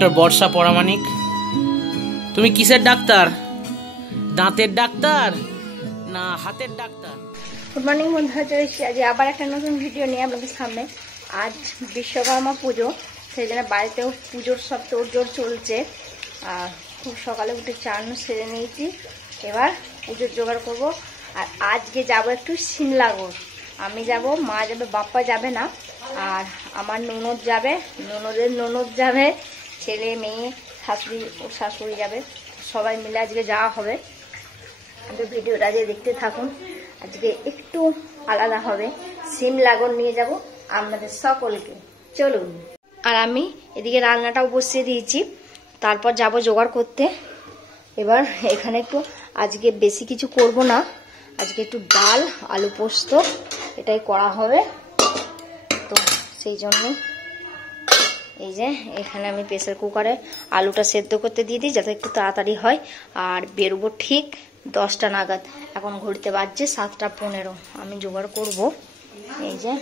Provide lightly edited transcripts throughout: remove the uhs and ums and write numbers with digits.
Doctor বর্ষা পরামানিক। তুমি কিসের doctor? দাঁতের ডাক্তার না হাতের ডাক্তার? গুড মর্নিং বন্ধুরা, চলে এসেছি আজ আবার একটা নতুন ভিডিও নিয়ে আপনাদের সামনে। আজ বিশ্বকর্মা পুজো, সেই জন্য বাড়িতেও পুজোর সব তোড়জোড় চলছে। আর খুব সকালে উঠে চান সেরে নিয়েছি, এবার পুজোর জোগাড় করব। আর আজকে যাব একটু সিমলাগড়। আমি যাব, মা যাবে, বাপ্পা যাবে না। আর আমার ননদ যাবে, ননদের ননদ যাবে, ছেলে মেয়ে শাশুড়ি ও শাশুড়ি যাবে, সবাই মিলে আজকে যাওয়া হবে। ভিডিওটা আজকে দেখতে থাকুন। আজকে একটু আলাদা হবে, সিমলাগড় নিয়ে যাব আপনাদের সকলকে, চলুন। আর আমি এদিকে রান্নাটাও বসিয়ে দিয়েছি, তারপর যাব জোগাড় করতে। এবার এখানে একটু আজকে বেশি কিছু করব না, আজকে একটু ডাল আলু পোস্ত এটাই করা হবে। তো সেই জন্য এই যে এখানে আমি প্রেসার কুকারে আলুটা সেদ্ধ করতে দিয়ে দিই, যাতে একটু তাড়াতাড়ি হয়। আর বেরোবো ঠিক 10টা নাগাদ। এখন ঘুরতে বাজছে 7টা 15। আমি জোগাড় করব। এই যে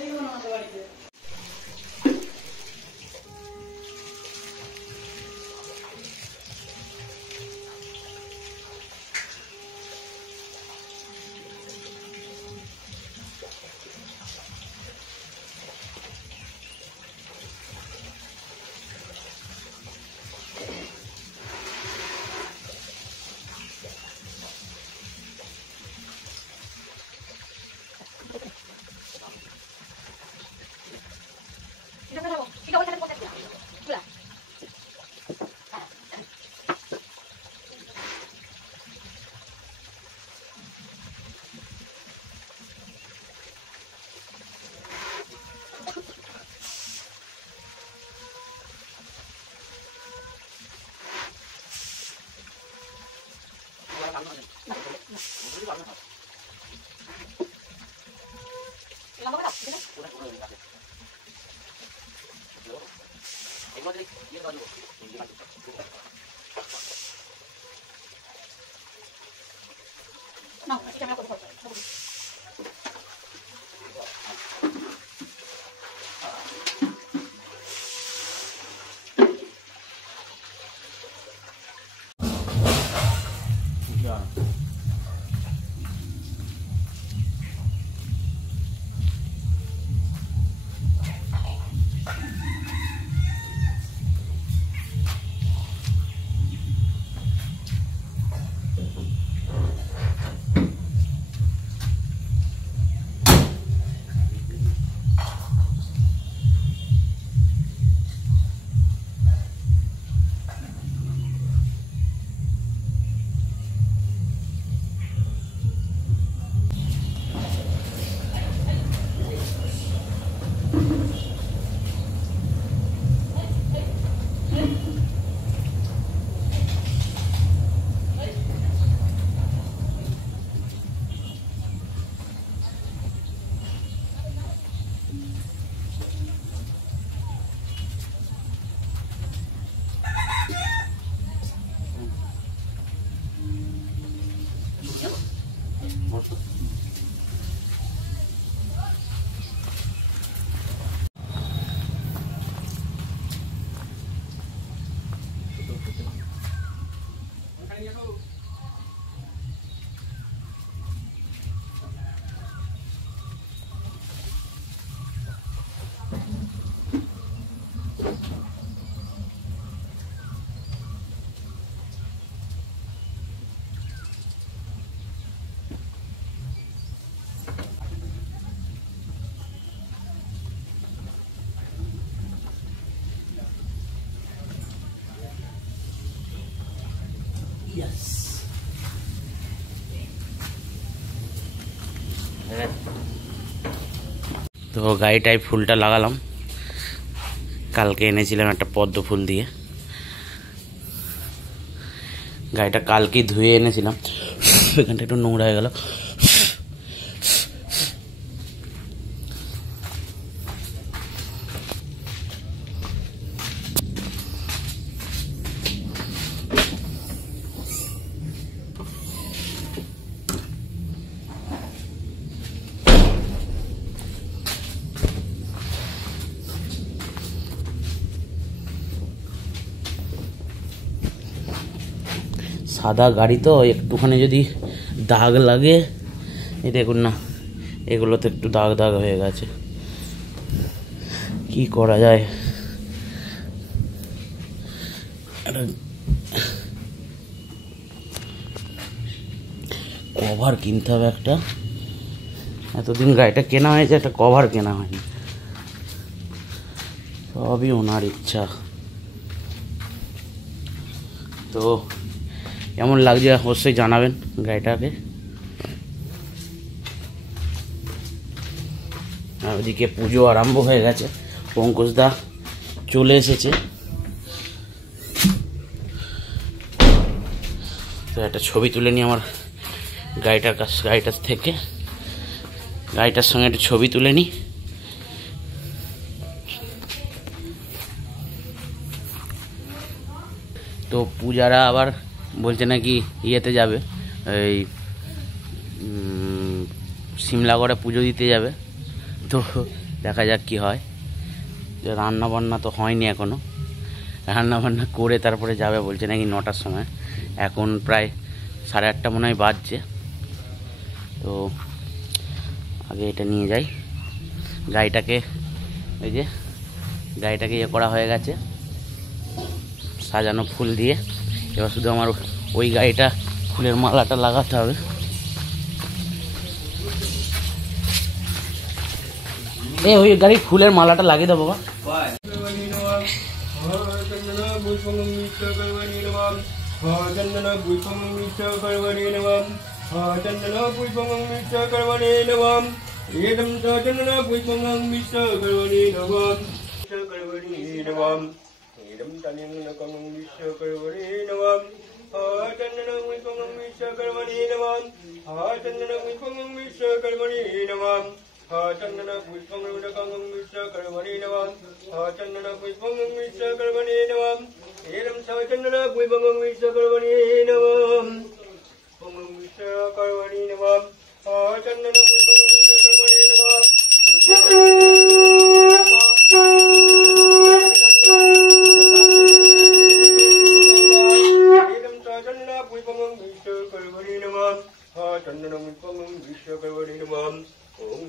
তো গাড়িটায় ফুলটা লাগালাম, কালকে এনেছিলাম একটা পদ্ম ফুল দিয়ে। গাড়িটা কালকেই ধুয়ে এনেছিলাম, এখানটা একটু নোংরা হয়ে গেল। সাদা গাড়ি তো একটুখানি যদি দাগ লাগে, এই দেখুন না, এগুলো তো একটু দাগ দাগ হয়ে গেছে, কি করা যায়। কভার কিনতে হবে একটা, এতদিন গাড়িটা কেনা হয়েছে, একটা কভার কেনা হয়নি, সবই ওনার ইচ্ছা। তো কেমন লাগছে অবশ্যই জানাবেন গাড়িটাকে। আর ওদিকে পুজো আরম্ভ হয়ে গেছে, পঙ্কজদা চলে এসেছে। তো একটা ছবি তুলে নিই আমার গাড়িটার থেকে, গাড়িটার সঙ্গে একটা ছবি তুলে নিই। তো পূজারা আবার বলছে নাকি ইয়েতে যাবে, এই সিমলাগড়ে পুজো দিতে যাবে। তো দেখা যাক কি হয়। রান্না বান্না তো হয়নি এখনো, রান্না বান্না করে তারপরে যাবে বলছে নাকি 9টার সময়। এখন প্রায় 8:30 মনে হয় বাজছে। তো আগে এটা নিয়ে যাই গাড়িটাকে। এই যে গাড়িটাকে ইয়ে করা হয়ে গেছে সাজানো ফুল দিয়ে, এবার শুধু আমার ওই গাড়িটা ফুলের মালাটা লাগাতে হবে। ওই গাড়ির ফুলের মালাটা লাগিয়ে দেবো বাবা। चंदन पुष्पं विडकं विश्वकर्मणे नमः। चंदन पुष्पं विश्वकर्मणे नमः। एरं चंदन पुष्पं विश्वकर्मणे नमः। विश्वकर्मणे नमः। चंदन पुष्पं विश्वकर्मणे नमः। चंदन पुष्पं विश्वकर्मणे नमः। ओम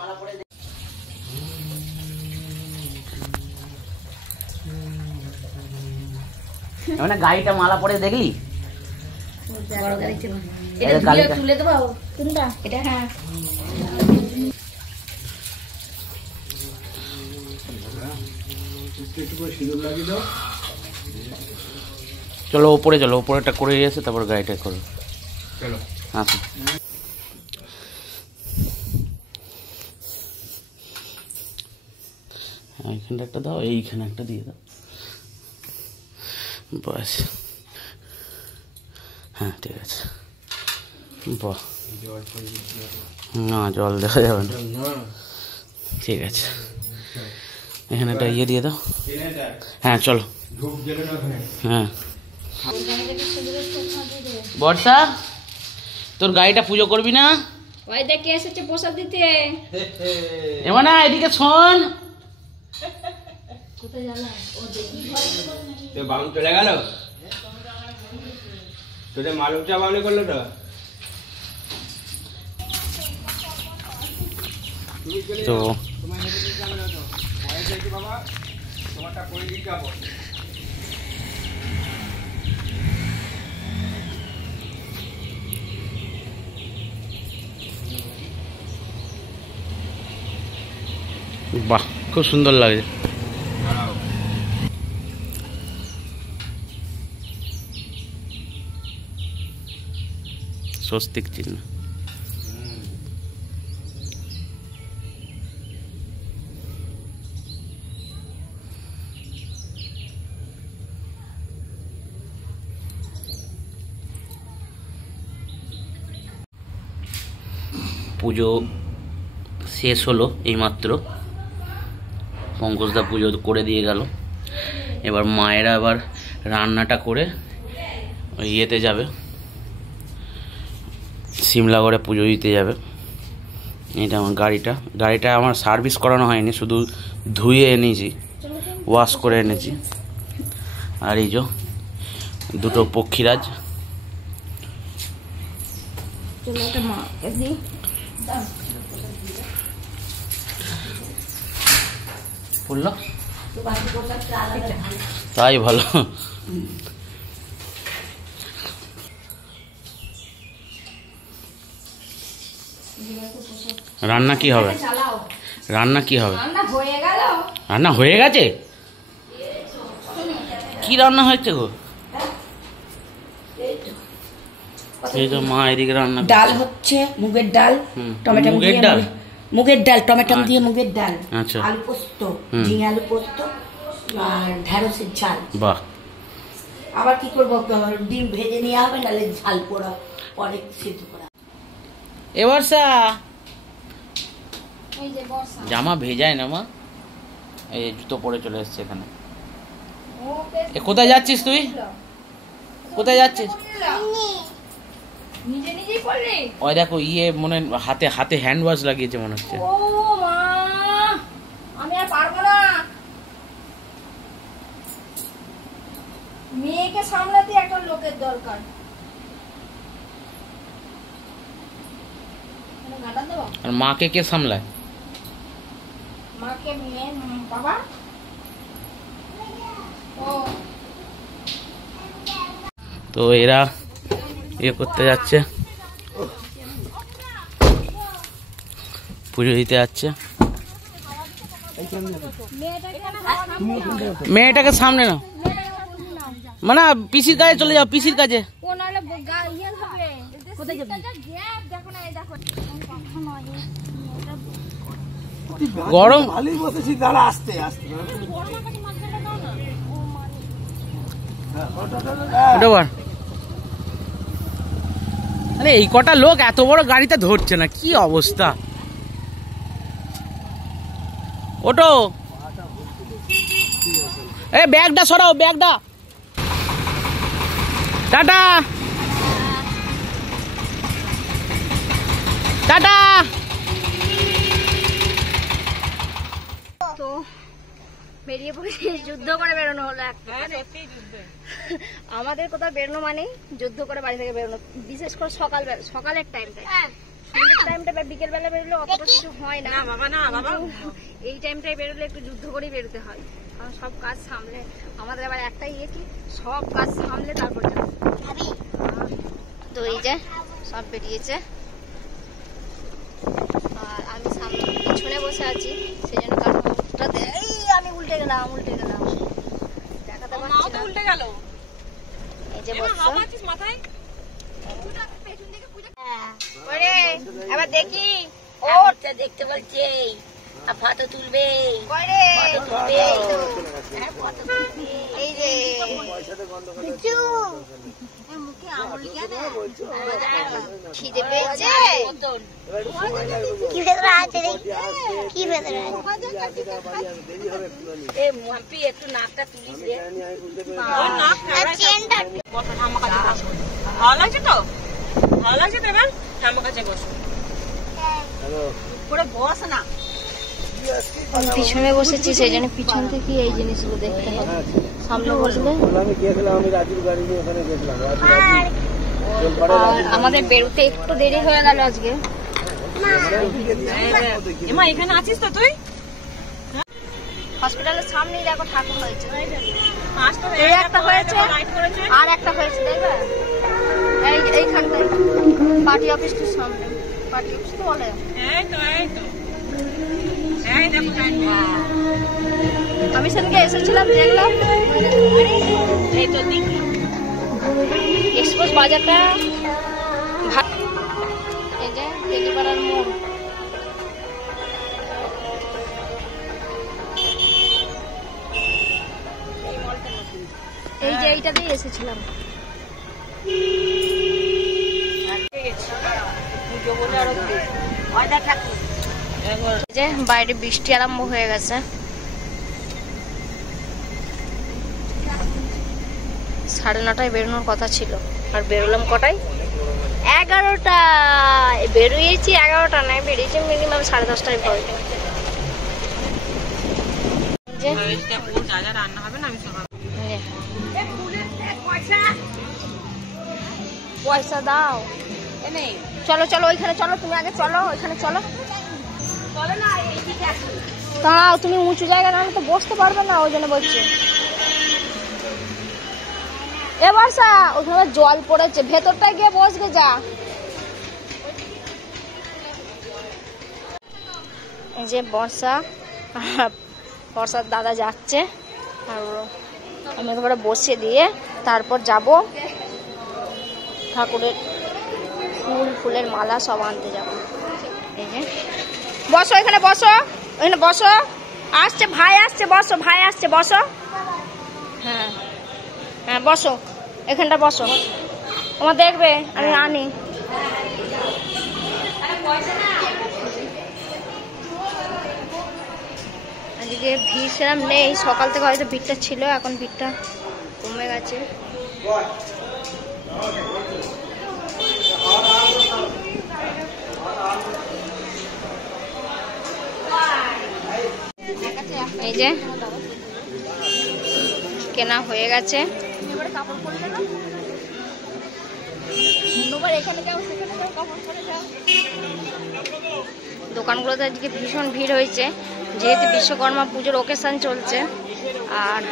মালা পরে মানে গাড়িটা মালা পরে দেখলি? বড় গাড়ি ছিল এটা তুলে দেবো কোনটা এটা? হ্যাঁ চলো ওপরে চলো, ওপরেটা করে এসে তারপর গাড়িটা করো। চলো আচ্ছা এইখানটা একটা দাও, এইখানে একটা দিয়ে দাও, বাস। হ্যাঁ ঠিক আছে। বাহ, না জল দেওয়া যাবে না, ঠিক আছে। এখানে একটা ইয়ে দিয়ে দাও। হ্যাঁ চলো। হ্যাঁ বর্ষা, তোর গাড়িটা পুজো করবি না? ওই দেখে এসেছে প্রসাদ দিতে। এমন না, এদিকে শোন। কোথায় জানা ও দেখি বাউন চলে গেল, তোদের মালুক চা বাউনি করলো তো। তো বাবা তোমারটা করে দিতে যাবো। বাহ, খুব সুন্দর লাগছে। স্বস্তিক চিহ্ন। পুজো শেষ হলো এইমাত্র, পঙ্কজদা পুজো করে দিয়ে গেল। এবার মায়েরা আবার রান্নাটা করে ওই ইয়েতে যাবে, সিমলাগড়ে পুজো দিতে যাবে। এটা আমার গাড়িটা আমার সার্ভিস করানো হয়নি, শুধু ধুয়ে এনেছি, ওয়াশ করে এনেছি। আর এই যে দুটো পক্ষীরাজ, বললো তাই ভালো। রান্না কি হবে? রান্না কি হবে? রান্না হয়ে গেছে? কি রান্না হয়েছে গো? এই তো মা এদিকে রান্না। ডাল হচ্ছে মুগের ডাল, টমেটো মুগের ডাল, মুগের ডাল টমেটো দিয়ে মুগের ডাল, আচ্ছা, আলু পোস্ত, ঝিঙে আলু পোস্ত আর ঢেঁড়সের ঝাল। বাহ। আবার কি করবো, ডিম ভেজে নিয়ে হবে, নাহলে ঝাল পোড়া পরে সিদ্ধ করা। এ বর্ষা, জামা ভেজায় না মা, এই জুতো পরে চলে এসছে এখানে। কোথায় যাচ্ছিস তুই? কোথায় যাচ্ছিস? নিজে নিজেই করলি? ওই দেখো ইয়ে মনে হাতে হাতে হ্যান্ড ওয়াশ লাগিয়েছে মনে হচ্ছে। ও মা, আমি আর পারবো না, মেয়েকে সামলাতে একটা লোকের দরকার। আর মাকে কে সামলায়? মাকে মেয়ে বাবা। ও তো এরা ইয়ে করতে যাচ্ছে, পুজো দিতে যাচ্ছে। মেয়েটাকে সামনে নাও, মানে পিসির কাছে চলে যাও, পিসির কাছে। গরম ভালোই বসেছি, দাঁড়া আস্তে আস্তে। আরে এই কটা লোক এত বড় গাড়িতে ধরছে না, কি অবস্থা। ওটো, এ ব্যাগটা সরাও, ব্যাগটা। Tata tata. তো বেরিয়ে পড়েছি, যুদ্ধ করে বেরোনো হলো। আমাদের কোথাও বেরোনো মানে যুদ্ধ করে বাড়ি থেকে বেরোনো, বিশেষ করে সকালের টাইমটা। সন্ধ্যের টাইমটা বা বিকেল বেলা বেরোলে অতটা কিছু হয় না বাবা, না বাবা, এই টাইমটাই বেরোলে একটু যুদ্ধ করেই বেরোতে হয়, কারণ সব কাজ সামলে আমাদের আবার একটাই ইয়ে কি সব কাজ সামলে তারপর তো এই যে সব বেরিয়েছে আর আমি সামনে পিছনে বসে আছি, সেই জন্য কারণ মুখটাতে আমি উল্টে গেলাম দেখাতে পারছি না, উল্টে গেল। এই যে মাথায় এবার দেখি ও দেখতে বলছে ফটো তুলবে, এই যে খিদে পেয়েছে, কি ভেতরে আছে কি ভেতরে একটু নাকটা তুলিস রে। ভালো লাগছে তো? ভালো লাগছে তো? এবার আমার কাছে বসো, করে বস না। পিছনে বসেছি সেই জন্য পিছন থেকে এই জিনিসগুলো দেখতে হবে, সামনে বসলে। আর আমাদের বেরোতে একটু দেরি হয়ে গেল আজকে। এমা এখানে আছিস তো তুই? হসপিটালের সামনেই দেখো ঠাকুর হয়েছে, এই একটা হয়েছে আর একটা হয়েছে দেখবে এইখানটায় পার্টি অফিসটির সামনে, পার্টি অফিস তো বলে। আমি সেদিনকে এসেছিলাম দেখলাম এই তো এক্সপ্রেস বাজারটা, এই যে তেলিপাড়ার মোড়, এই যে এইটাতেই এসেছিলাম। যে বাইরে বৃষ্টি আরম্ভ হয়ে গেছে, 9:30 বেরোনোর কথা ছিল আর বেরোলাম কটায়? 11টায় বেরিয়েছি, 11টা নয় বেরিয়েছি মিনিমাম 10:30টায় পরে। রান্না হবে না, আমি পয়সা দাও, চলো চলো ওইখানে চলো, তুমি আগে চলো ওইখানে চলো। দাঁড়াও, তুমি উঁচু জায়গা না তো বসতে পারবে না, ওই জন্য বলছি। এ বর্ষা, ওখানে জল পড়েছে, ভেতরটায় গিয়ে বসবে যা। এই যে বর্ষার দাদা যাচ্ছে আর আমি একেবারে বসে দিয়ে তারপর যাব ঠাকুরের ফুলের মালা সব আনতে যাবো। এই যে বসো, এখানে বসো, এখানে বসো, আসছে ভাই আসছে, বসো ভাই আসছে, বসো। হ্যাঁ হ্যাঁ বসো, এখানটা বসো, তোমার দেখবে আমি আনি। আজকে ভিড় সেরকম নেই, সকাল থেকে হয়তো ভিড়টা ছিল, এখন ভিড়টা কমে গেছে। এই যে কেনা হয়ে গেছে, দোকানগুলোতে আজকে ভীষণ ভিড় হয়েছে, যেহেতু বিশ্বকর্মা পুজোর ওকেশন চলছে। আর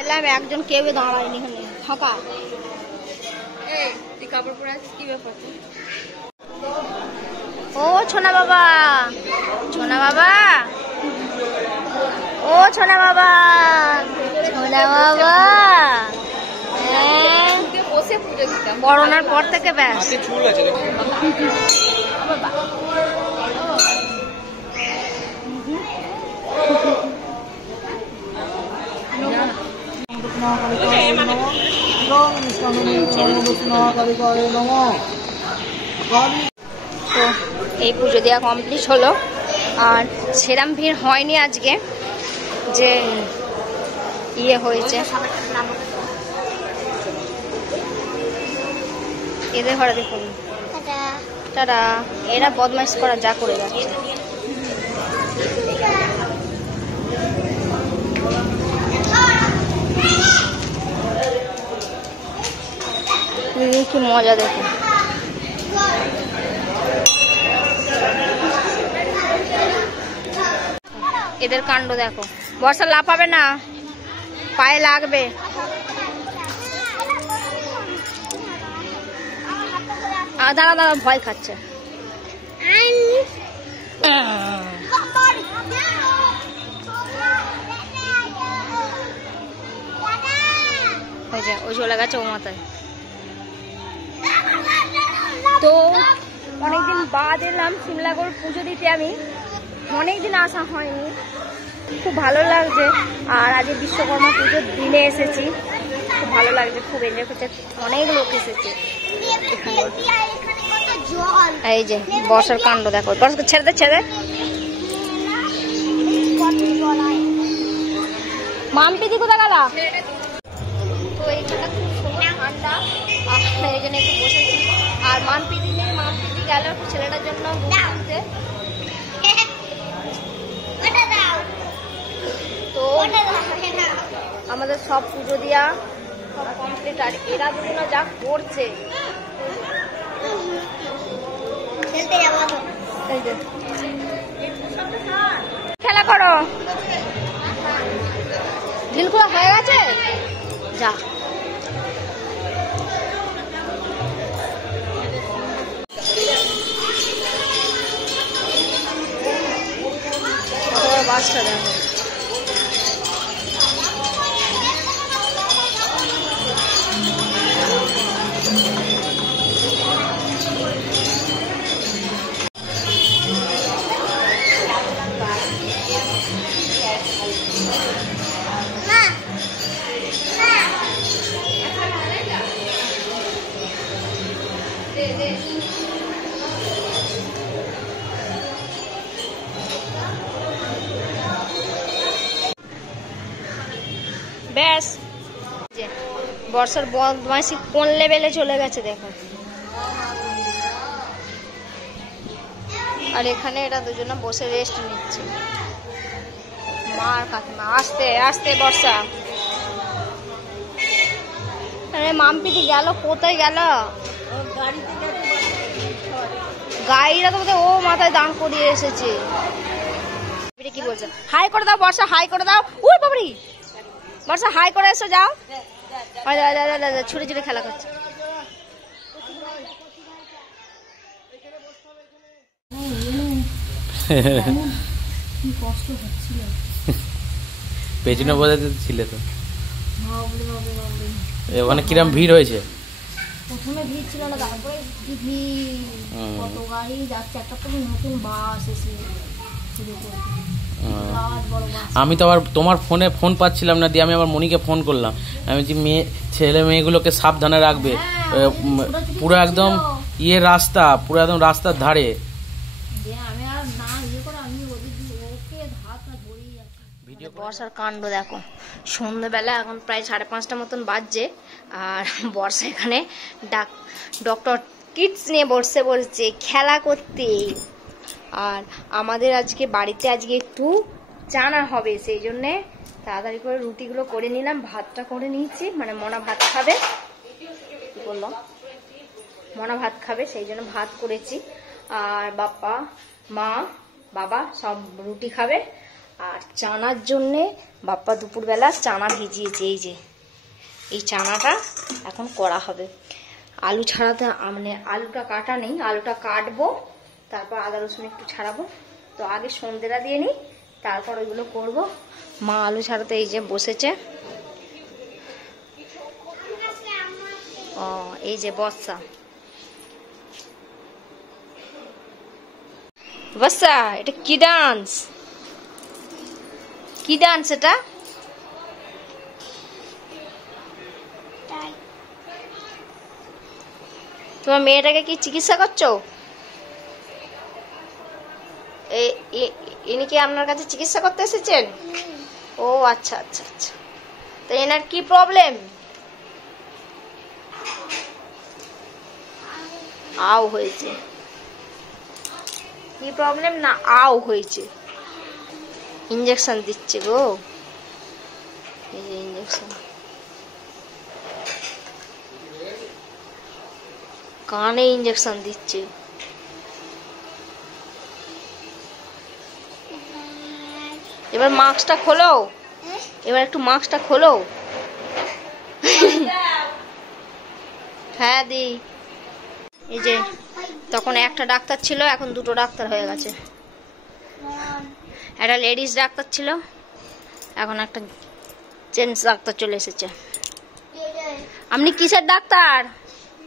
এলাম একজন কেউ দাঁড়ায়নি, ফাঁকা। কাপড় পরে আছিস, কি ব্যাপার? ও ছোনা বাবা, ছোনা বাবা, ও ছোনা বাবা, ছোনা বাবা, বসে পুজো দিতাম করোনার পর থেকে। ব্যাস তো এই পুজো দেওয়া কমপ্লিট হলো, আর সেরম ভিড় হয়নি আজকে, যে ইয়ে হয়েছে। এদের ঘরে দেখুন, তারা এরা বদমাইশ করা যা করে যাচ্ছে। কি মজা দেখো। এদের কাণ্ড দেখো। বর্ষা লাফাবে না, পায়ে লাগবে। দাঁড়া দাঁড়া, ভয় খাচ্ছে। ওই চলে গেছে ও মাথায়। তো অনেকদিন বাদ এলাম সিমলাগড় পুজো দিতে। আমি অনেকদিন আসা হয়নি, খুব ভালো লাগছে। আর আজকে বিশ্বকর্মা পুজোর দিনে এসেছি, খুব ভালো লাগছে, খুব এনজয় করছে। অনেক লোক এসেছে এখানে। এই যে বর্ষার কাণ্ড দেখো। বর্ষাকে ছেড়ে দে, ছেড়ে দে। মাম্পিদি কোথা গেল? তো এইখানে খুব সুন্দর ঠান্ডা, এই জন্য একটু বসেছি। আর মাম্পিদি নেই, মাম্পিদি গেল একটু ছেলেটার জন্য ঘুরতে। তো আমাদের সব পুজো দিয়া সব কমপ্লিট। আর এরা দুজনে যা করছে, খেলা করো। ঢিলখোলা হয়ে গেছে, যা। বাসটা দেখো। ব্যাস, বর্ষার বদমাইশি কোন লেভেলে চলে গেছে দেখো। আর এখানে এরা দুজনে বসে রেস্ট নিচ্ছে, মা আর কাকিমা। আস্তে আস্তে বর্ষা। আরে মাম্পিদি গেল কোথায় গেল? গাড়িটা তো ও মাথায় দাঁড় করিয়ে এসেছে। কি বলছে? হাই করে দাও বর্ষা, হাই করে দাও। উই বাবরি, বর্ষা হাই করে এসো, যাও। ছুটে ছুটে খেলা করছে। পেছনে বোঝাতে ছিলে তো। ওখানে কিরম ভিড় হয়েছে? প্রথমে ভিড় ছিল না, তারপরে কত গাড়ি যাচ্ছে। একটা তো নতুন বাস এসে আমি তো আবার তোমার ফোনে ফোন পাচ্ছিলাম না, দিয়ে আমি আবার মনিকে ফোন করলাম। আমি যে ছেলে মেয়েগুলোকে সাবধানে রাখবে, পুরো একদম রাস্তা, পুরো একদম রাস্তার ধারে। বর্ষার কাণ্ড দেখো। সন্ধ্যেবেলা এখন প্রায় 5:30 মতন বাজছে। আর বর্ষা এখানে ডক্টর কিডস নিয়ে বলছে খেলা করতে। আর আমাদের আজকে বাড়িতে একটু চানা হবে, সেই জন্যে তাড়াতাড়ি করে রুটিগুলো করে নিলাম। ভাতটা করে নিয়েছি, মানে মনা ভাত খাবে। কি বললাম? মনা ভাত খাবে, সেই জন্য ভাত করেছি। আর বাপ্পা, মা, বাবা সব রুটি খাবে। আর চানার জন্যে বাপ্পা দুপুরবেলা চানা ভিজিয়েছে। এই যে এই চানাটা এখন করা হবে। আলু ছাড়াতে, মানে আলুটা কাটা নেই, আলুটা কাটবো, তারপর আদা রসুন একটু ছাড়াবো। তো আগে সন্ধ্যেটা দিয়ে নিই, তারপর ওইগুলো করবো। মা আলু ছাড়াতে এই যে বসেছে। ও এই যে বর্ষা, বর্ষা এটা কি ডান্স? কি ডান্স এটা? তোমার মেয়েটাকে কি চিকিৎসা করছো? ইনি কি আপনার কাছে চিকিৎসা করতে এসেছেন? ও আচ্ছা আচ্ছা আচ্ছা। তো এনার কি প্রবলেম? আও হয়েছে। কি প্রবলেম? না আও হয়েছে। ইঞ্জেকশন দিচ্ছে গো, এই যে ইঞ্জেকশন। কানে ইঞ্জেকশন দিচ্ছে। এবার মাস্কটা খোলো, এবার একটু মাস্কটা খোলো। হ্যাঁ দি। এই যে তখন একটা ডাক্তার ছিল, এখন দুটো ডাক্তার হয়ে গেছে। একটা লেডিস ডাক্তার ছিল, এখন একটা জেন্টস ডাক্তার চলে এসেছে। আপনি কিসের ডাক্তার?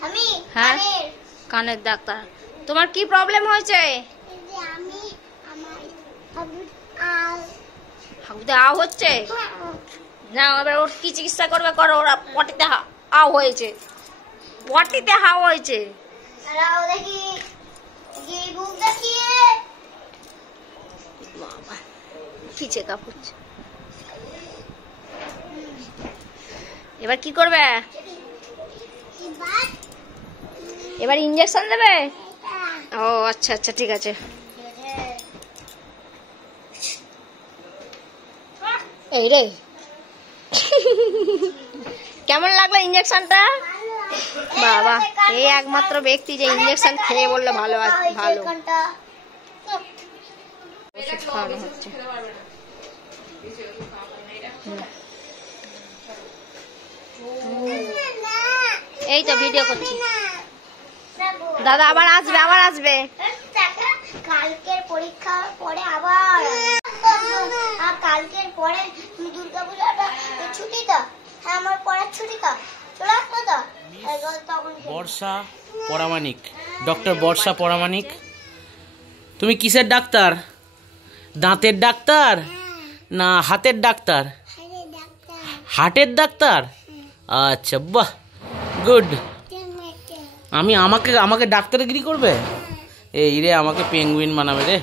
আমি হ্যাঁ, কানের ডাক্তার। তোমার কি প্রবলেম হয়েছে? আমি আমার হাগুতে আও হচ্ছে না, এবার ওর কি চিকিৎসা করবে করো। ওরা পটিতে আও হয়েছে, পটিতে হাও হয়েছে। রাও দেখি যে বুক দেখিয়ে বাবা কি চেকআপ হচ্ছে। এবার কি করবে? এবার ইঞ্জেকশন দেবে? ও আচ্ছা আচ্ছা, ঠিক আছে। এই রে, কেমন লাগলো ইঞ্জেকশনটা? বাবা, এই একমাত্র ব্যক্তি যে ইঞ্জেকশন খেয়ে বললো ভালো ভালো। ওষুধ খাওয়ানো হচ্ছে। এই তো ভিডিও করছি। দাদা আবার আসবে, আবার আসবে। কালকের পরীক্ষার পরে আবার কালকের পরে দুর্গাপূজাটা ছুটি তো। হ্যাঁ, আমার পড়ার ছুটি তো, চলে আসবো তো তখন। বর্ষা পরামানিক, ডক্টর বর্ষা পরামানিক। তুমি কিসের ডাক্তার? দাঁতের ডাক্তার না হাতের ডাক্তার? হার্টের ডাক্তার। আচ্ছা, বাহ, গুড। আমাকে ডাক্তারগিরি করবে? এই রে, আমাকে পেঙ্গুইন বানাবে রে।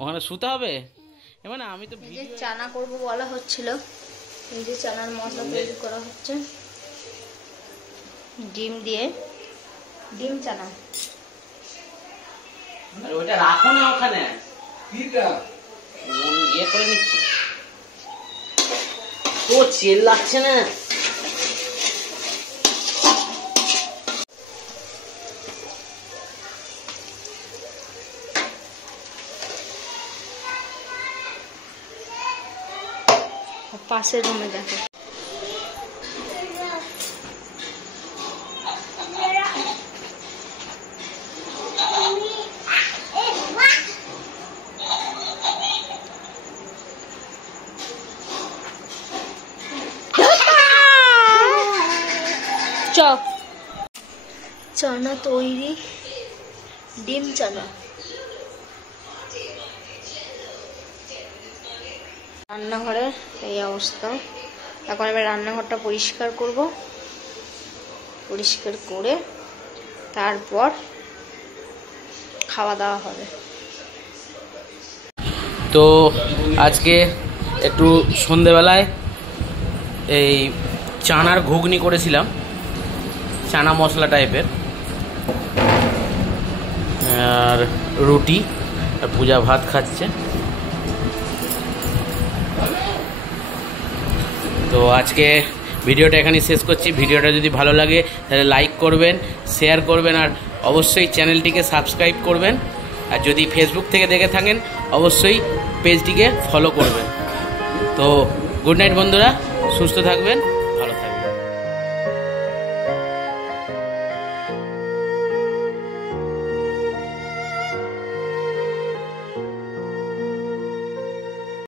ওখানে শুতে হবে। মানে আমি তো চানা করব বলা হচ্ছিল। এই যে চানার মশলা তৈরি করা হচ্ছে ডিম দিয়ে, ডিম চানা। ওইটা রাখো না ওখানে, ইয়ে করে নিচ্ছি তো, চেল লাগছে না। পাশের রুমে দেখো, চানা তৈরি, ডিম চানা। রান্নাঘরের এই অবস্থা। এখন আমি রান্নাঘরটা পরিষ্কার করব, পরিষ্কার করে তারপর খাওয়া দাওয়া হবে। তো আজকে একটু সন্ধেবেলায় এই চানার ঘুগনি করেছিলাম, চানা মশলা টাইপের, আর রুটি, আর পূজা ভাত খাচ্ছে। তো আজকে ভিডিওটা এখানেই শেষ করছি। ভিডিওটা যদি ভালো লাগে তাহলে লাইক করবেন, শেয়ার করবেন, আর অবশ্যই চ্যানেলটিকে সাবস্ক্রাইব করবেন। আর যদি ফেসবুক থেকে দেখে থাকেন অবশ্যই পেজটিকে ফলো করবেন। তো গুড নাইট বন্ধুরা, সুস্থ থাকবেন।